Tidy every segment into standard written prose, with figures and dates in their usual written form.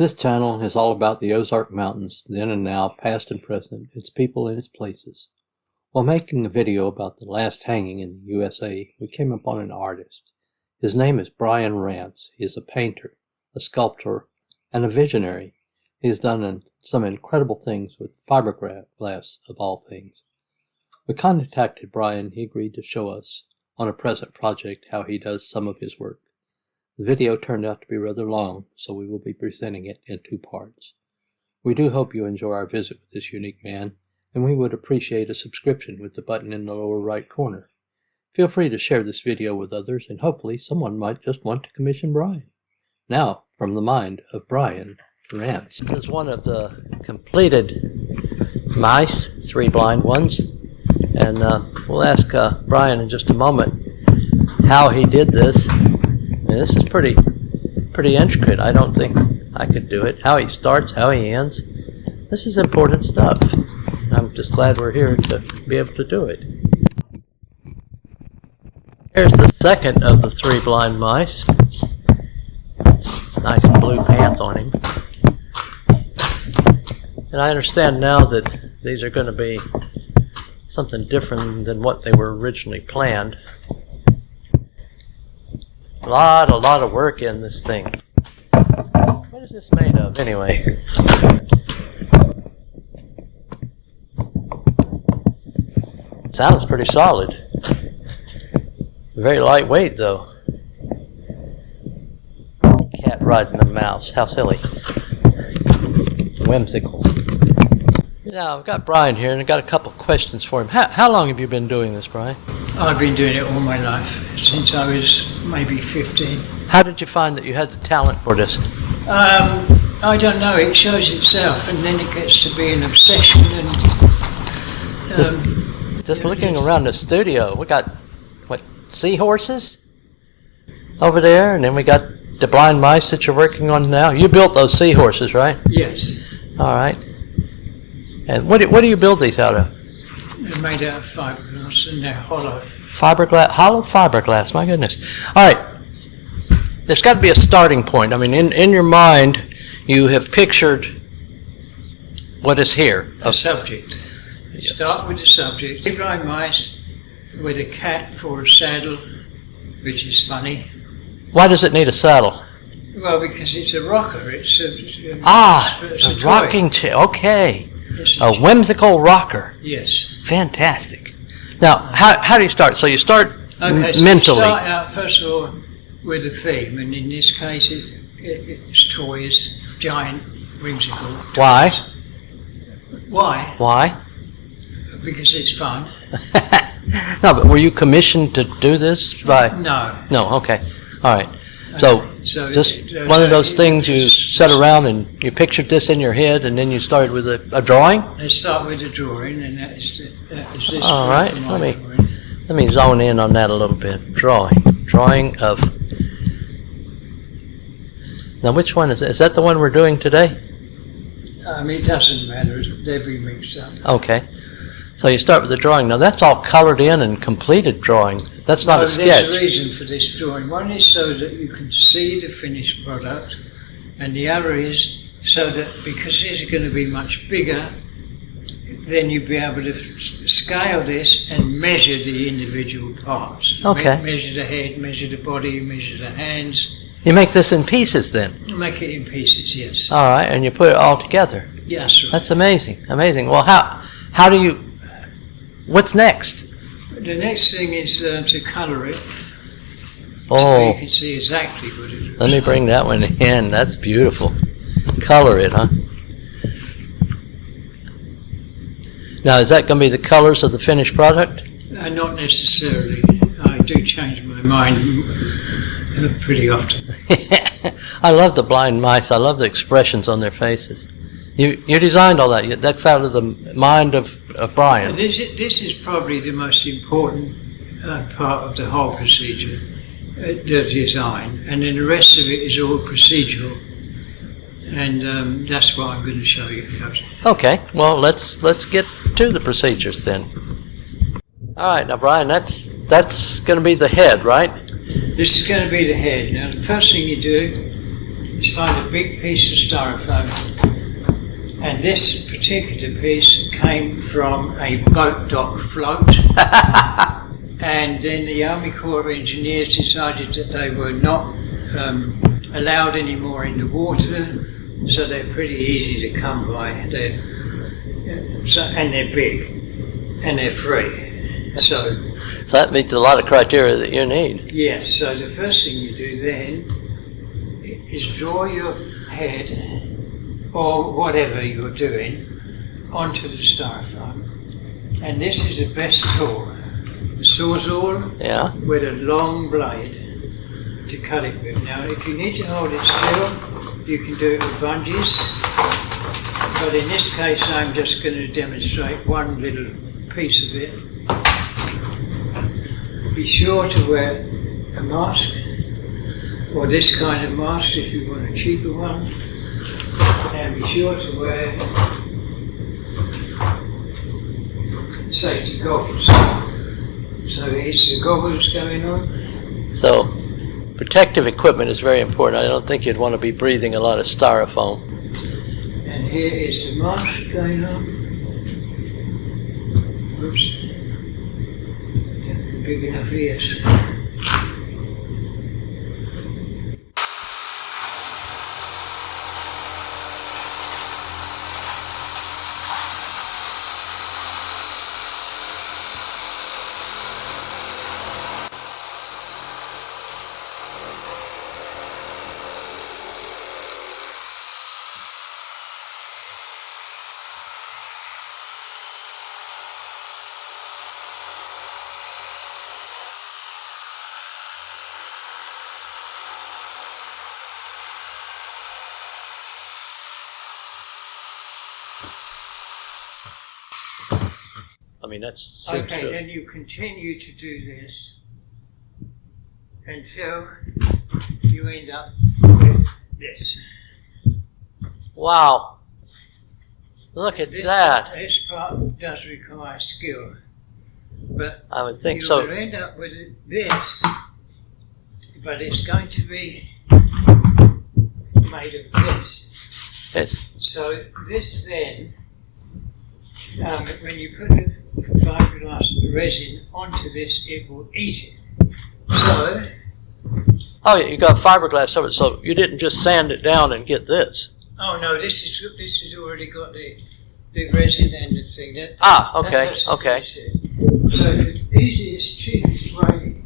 This channel is all about the Ozark Mountains, then and now, past and present, its people and its places. While making a video about the last hanging in the USA, we came upon an artist. His name is Briian Rance. He is a painter, a sculptor, and a visionary. He has done some incredible things with fiberglass, of all things. We contacted Briian. He agreed to show us, on a present project, how he does some of his work. The video turned out to be rather long, so we will be presenting it in two parts. We do hope you enjoy our visit with this unique man, and we would appreciate a subscription with the button in the lower right corner. Feel free to share this video with others, and hopefully someone might just want to commission Briian. Now, from the mind of Briian Rance. This is one of the completed mice, 3 blind ones, and we'll ask Briian in just a moment how he did this. This is pretty intricate. I don't think I could do it. How he starts, how he ends. This is important stuff. I'm just glad we're here to be able to do it. Here's the second of the 3 blind mice. Nice blue pants on him. And I understand now that these are going to be something different than what they were originally planned. A lot of work in this thing. What is this made of, anyway? Sounds pretty solid. Very lightweight, though. Cat riding a mouse. How silly. Whimsical. Now, I've got Briian here, and I've got a couple questions for him. How long have you been doing this, Briian? I've been doing it all my life, since I was maybe 15. How did you find that you had the talent for this? I don't know, it shows itself, and then it gets to be an obsession. And just looking around the studio, we got, what, seahorses over there, and then we got the blind mice that you're working on now. You built those seahorses, right? Yes. All right. And what do you build these out of? They're made out of fiberglass, and they're hollow. Fiberglass, hollow fiberglass, my goodness. All right. There's got to be a starting point. I mean, in your mind, you have pictured what is here. A subject. Yes. Start with the subject. 3 blind mice with a cat for a saddle, which is funny. Why does it need a saddle? Well, because it's a rocker. It's a toy. rocking chair. Okay. It's A whimsical rocker. Yes. Fantastic. Now, how do you start? So you start Okay, so mentally. you start out, first of all, with a theme, and in this case, it's toys, giant, whimsical toys. Why? Why? Why? Because it's fun. No, but were you commissioned to do this by? No. No. Okay. All right. So just one of those things you sat around and you pictured this in your head, and then you started with a drawing. Let's start with a drawing, and that is this. All right. Let me zone in on that a little bit. Drawing of. Now, which one is that? The one we're doing today? I mean, it doesn't matter. They'll be mixed up. Okay. So you start with the drawing. Now, that's all colored in and completed drawing. That's not a sketch. There's a reason for this drawing. One is so that you can see the finished product, and the other is so that because this is going to be much bigger, then you'll be able to scale this and measure the individual parts. Okay. Measure the head, measure the body, measure the hands. You make this in pieces then? Make it in pieces, yes. All right, and you put it all together. Yes, right. That's amazing, amazing. Well, how do you, what's next? The next thing is to colour it. Oh, So you can see exactly what it looks let me bring that one in. That's beautiful. Color it, huh? Now, is that going to be the colors of the finished product? Not necessarily. I do change my mind pretty often. I love the blind mice. I love the expressions on their faces. You designed all that. That's out of the mind of Briian. This is probably the most important part of the whole procedure, the design, and then the rest of it is all procedural, and that's what I'm going to show you. Okay, well let's get to the procedures then. All right, now Briian, that's going to be the head, right? This is going to be the head. Now the first thing you do is find a big piece of styrofoam, and this particular piece came from a boat dock float. And then the Army Corps of Engineers decided that they were not allowed anymore in the water, so they're pretty easy to come by. And they're big, and they're free. So that meets a lot of criteria that you need. yes, so the first thing you do then is draw your head, or whatever you're doing, onto the styrofoam. And this is the best tool. The sawzall with a long blade to cut it with. Now, if you need to hold it still, you can do it with bungees. But in this case, I'm just going to demonstrate one little piece of it. Be sure to wear a mask, or this kind of mask if you want a cheaper one. And be sure to wear safety goggles. So here's the goggles going on. So protective equipment is very important. I don't think you'd want to be breathing a lot of styrofoam. And here is the mask going on. Oops. Big enough ears. I mean, that's Okay, then you continue to do this until you end up with this. Wow. Look at that. This part does require skill, but I would think you so. will end up with this, but it's going to be made of this. It's, So this then, when you put the fiberglass resin onto this, it will eat it. So, oh, yeah, you got fiberglass over it, so you didn't just sand it down and get this. oh no, this is already got the resin and the thing. Okay. So the easiest, cheapest way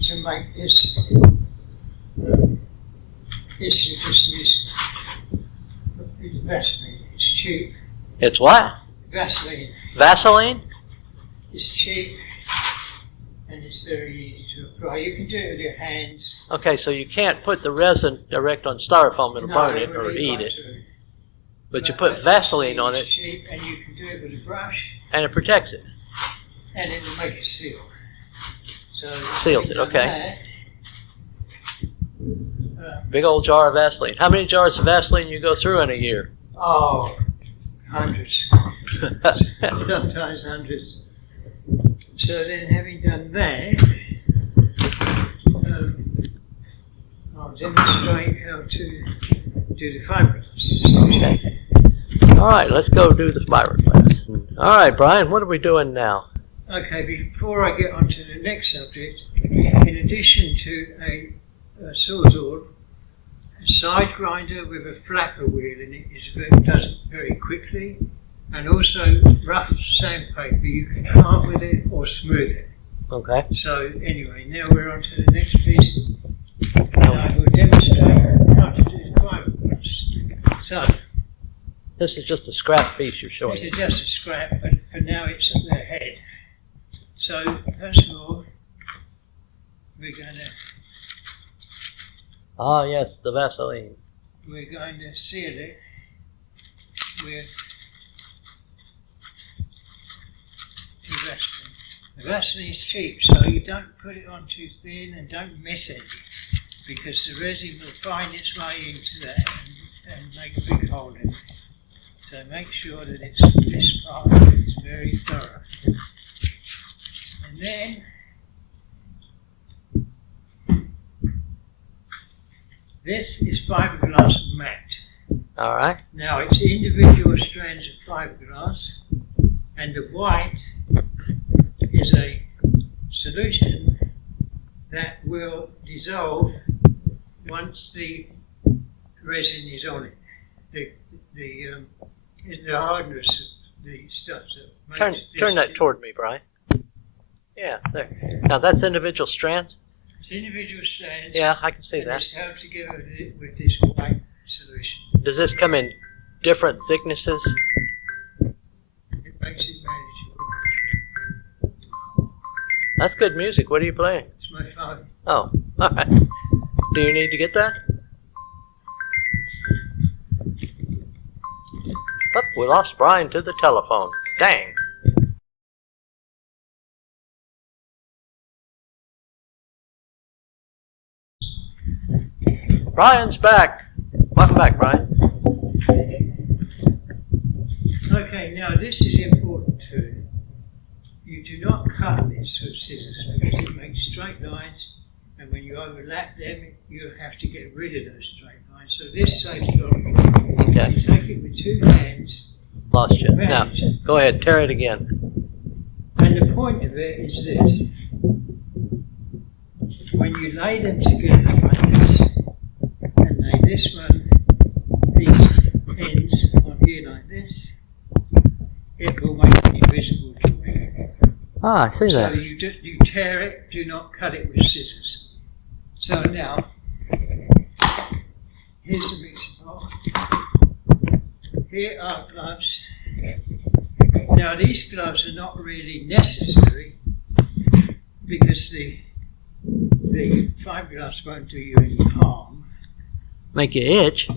to make this is you just use Vaseline. It's cheap. It's what? Vaseline. Vaseline? It's cheap and it's very easy to apply. You can do it with your hands. Okay, so you can't put the resin direct on styrofoam, it'll burn it or really eat like it. to. But you put Vaseline on It's it cheap, and you can do it with a brush, and it protects it. and it will make a seal. So Seals it, having okay. done that, Big old jar of Vaseline. How many jars of Vaseline you go through in a year? oh, hundreds, sometimes hundreds. So then, having done that, I'll demonstrate how to do the fiberglass. Okay. All right, let's go do the fiberglass. All right, Brian, what are we doing now? Okay, before I get on to the next subject, in addition to a sawzall, a side grinder with a flapper wheel in it does it very quickly, and also rough sandpaper, you can carve with it or smooth it. Okay. So anyway, now we're on to the next piece, and I will demonstrate how to do the fiberglass. So, This is just a scrap piece you're showing. this is just a scrap, but for now it's at the head. So, first of all, we're going to Ah, yes, the Vaseline. seal it with the Vaseline. The Vaseline is cheap, so you don't put it on too thin and don't mess it, because the resin will find its way into that and make a big hole in it. So make sure that this part is very thorough. And then This is fiberglass matte. All right. Now it's individual strands of fiberglass, and the white is a solution that will dissolve once the resin is on it. Is the hardness of the stuff that makes Turn that toward me, Brian. Yeah, there. Now that's individual strands? It's individual strands. Yeah, I can see and that. it's held together with this white solution. Does this come in different thicknesses? It makes it manageable. That's good music. What are you playing? It's my phone. Oh, all right. Do you need to get that? Oh, we lost Brian to the telephone. Dang. Brian's back. Welcome back, Brian. Okay, now this is important too. You do not cut this with scissors because it makes straight lines, and when you overlap them, you have to get rid of those straight lines. So this saves a lot of work. Okay. You take it with two hands. Lost you. Now, go ahead. Tear it again. And the point of it is this. When you lay them together like this, and lay this one, these ends on here like this, it will make it invisible to you. Ah, I see So that. you tear it, do not cut it with scissors. So now, here's the mixing bowl. Here are gloves. Now these gloves are not really necessary because the fiberglass won't do you any harm. Make you itch.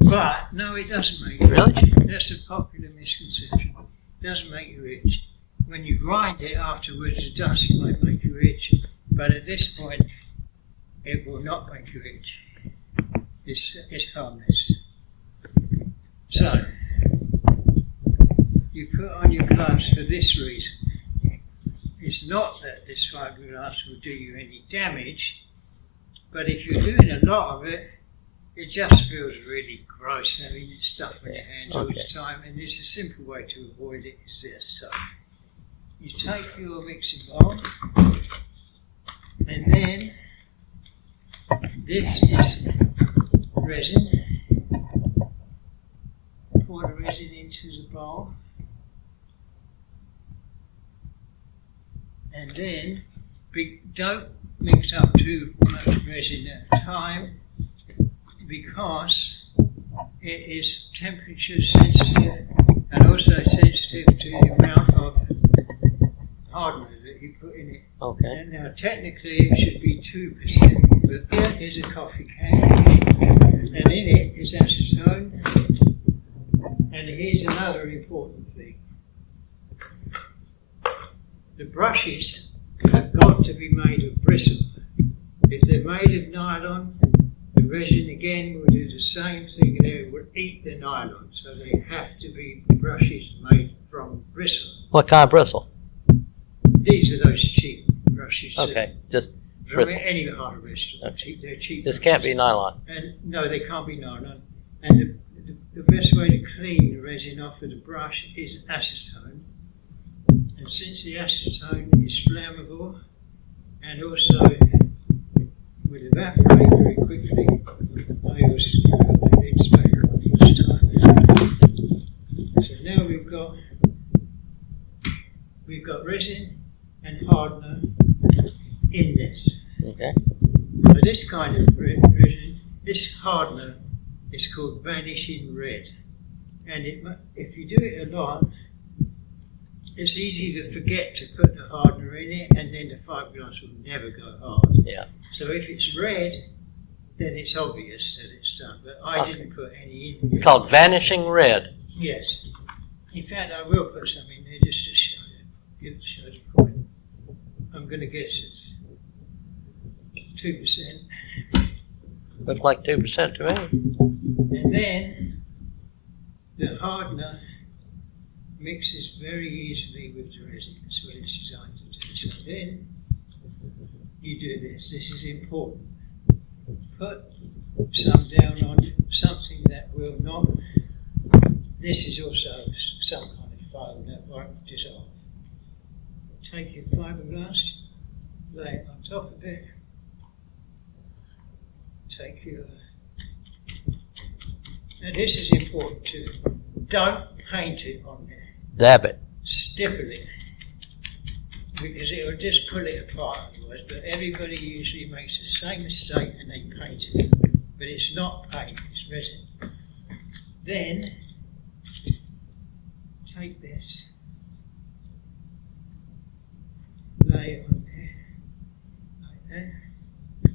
But no, it doesn't make you Really? itch. That's a popular misconception. It doesn't make you itch. When you grind it afterwards, the dust might make you itch. But at this point, it will not make you itch. It's harmless. So, you put on your gloves for this reason. It's not that this fiberglass will do you any damage, but if you're doing a lot of it, it just feels really gross having it stuck on your hands all the time, and it's a simple way to avoid it is this. So, you take your mixing bowl, and then this is resin. Pour the resin into the bowl. And then don't mix up too much resin at a time because it is temperature sensitive and also sensitive to the amount of hardener that you put in it. Okay. And now technically it should be 2%, but here is a coffee can and in it is acetone. And here's another important thing. The brushes have got to be made of bristle. If they're made of nylon, the resin again will do the same thing and it will eat the nylon. So they have to be brushes made from bristle. What kind of bristle? These are those cheap brushes. Okay, just From bristle. any hard bristle. Okay. They're cheap. This brushes. can't be nylon. And no, they can't be nylon. And the best way to clean the resin off with a brush is acetone. And since the acetone is flammable and also will evaporate very quickly, I always put the lids back on each time. So now we've got resin and hardener in this. Okay. Now this kind of resin, this hardener is called vanishing red. And if you do it a lot, it's easy to forget to put the hardener in it and then the fiberglass will never go hard. Yeah. So if it's red, then it's obvious that it's done. But I didn't put any in. It's called vanishing red. Yes. In fact, I will put some in there just to show the point. I'm going to guess it's 2%. Looks like 2% to me. And then the hardener mixes very easily with the resin. That's what it's designed to do. So then you do this. This is important. Put some down on something that will not. This is also some kind of foam that won't dissolve. Take your fiberglass, lay it on top of it. Take your. Now this is important too. Don't paint it on there. Dab it. Stipple it. Because it will just pull it apart otherwise. But everybody usually makes the same mistake and they paint it. But it's not paint, it's resin. Then take this, lay it on there, like that,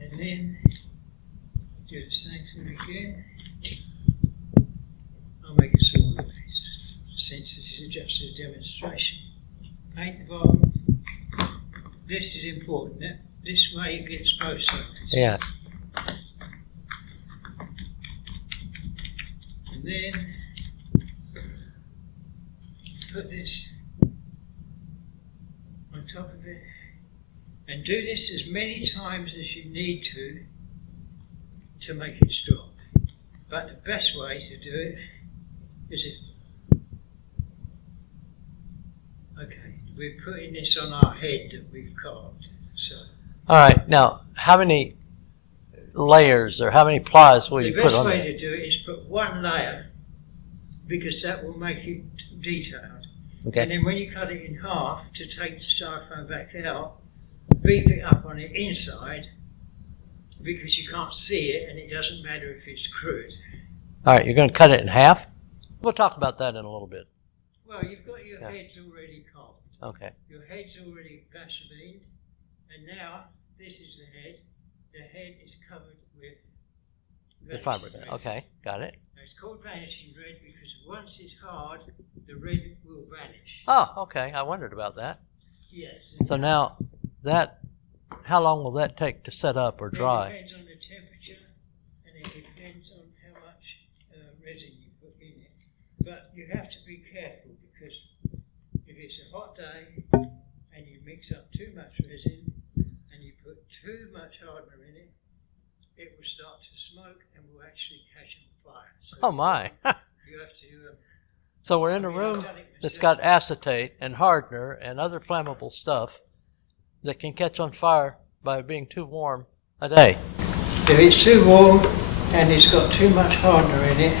and then do the same thing again. I'll make a smaller piece since this is just a demonstration. Paint the bottom. This is important. This way you get both sides. Yes. And then put this on top of it and do this as many times as you need to make it strong. But the best way to do it is if, okay, we're putting this on our head that we've carved. So All right. Now, how many layers or how many plies will you put on the best it? way to do it is put one layer because that will make it detailed. Okay. And then when you cut it in half to take the styrofoam back out, beef it up on the inside because you can't see it and it doesn't matter if it's crude. All right. You're going to cut it in half? We'll talk about that in a little bit. Well, you've got your heads already carved. Okay. Your head's already vaselined, and now this is the head. The head is covered with The fiber. vanishing red. Okay. Got it. Now it's called vanishing red because once it's hard, the red will vanish. Oh, okay. I wondered about that. Yes. So now how long will that take to set up or It dry? depends on the temperature, and it depends on how much resin you put in it. But you have to be careful because if it's a hot day and you mix up too much resin and you put too much hardener in it, it will start to smoke and will actually catch on fire. So Oh, my. you have to. So we're in a I've room done it that's myself. got acetate and hardener and other flammable stuff that can catch on fire by being too warm a day. If it's too warm and it's got too much hardener in it,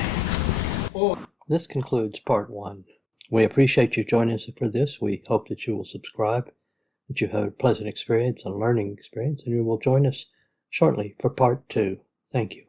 or This concludes part 1. We appreciate you joining us for this. We hope that you will subscribe, that you have a pleasant experience, a learning experience, and you will join us shortly for part 2. Thank you.